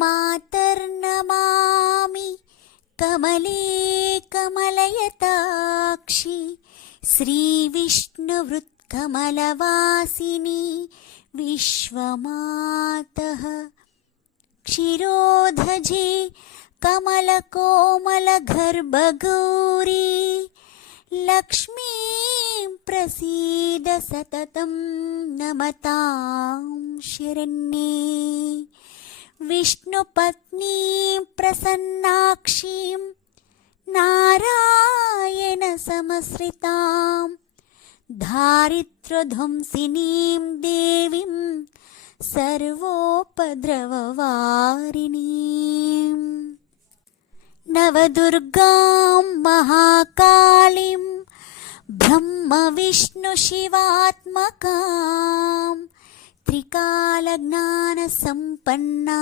मातर्नमामि कमले कमलयताक्षि श्रीविष्णुवृत्कमलवासिनी विश्वमातः क्षीरोधजे कमलकोमलगर्भगौरी लक्ष्मीं प्रसीद सततं नमतां शरण्ये विष्णुपत्नीं प्रसन्नाक्षीं नारायणसमश्रितां दारिद्र्यध्वंसिनीं देवीं सर्वोपद्रववारिणीं नवदुर्गां महाकालीं ब्रह्मविष्णुशिवात्मकां त्रिकालज्ञानसम्पन्ना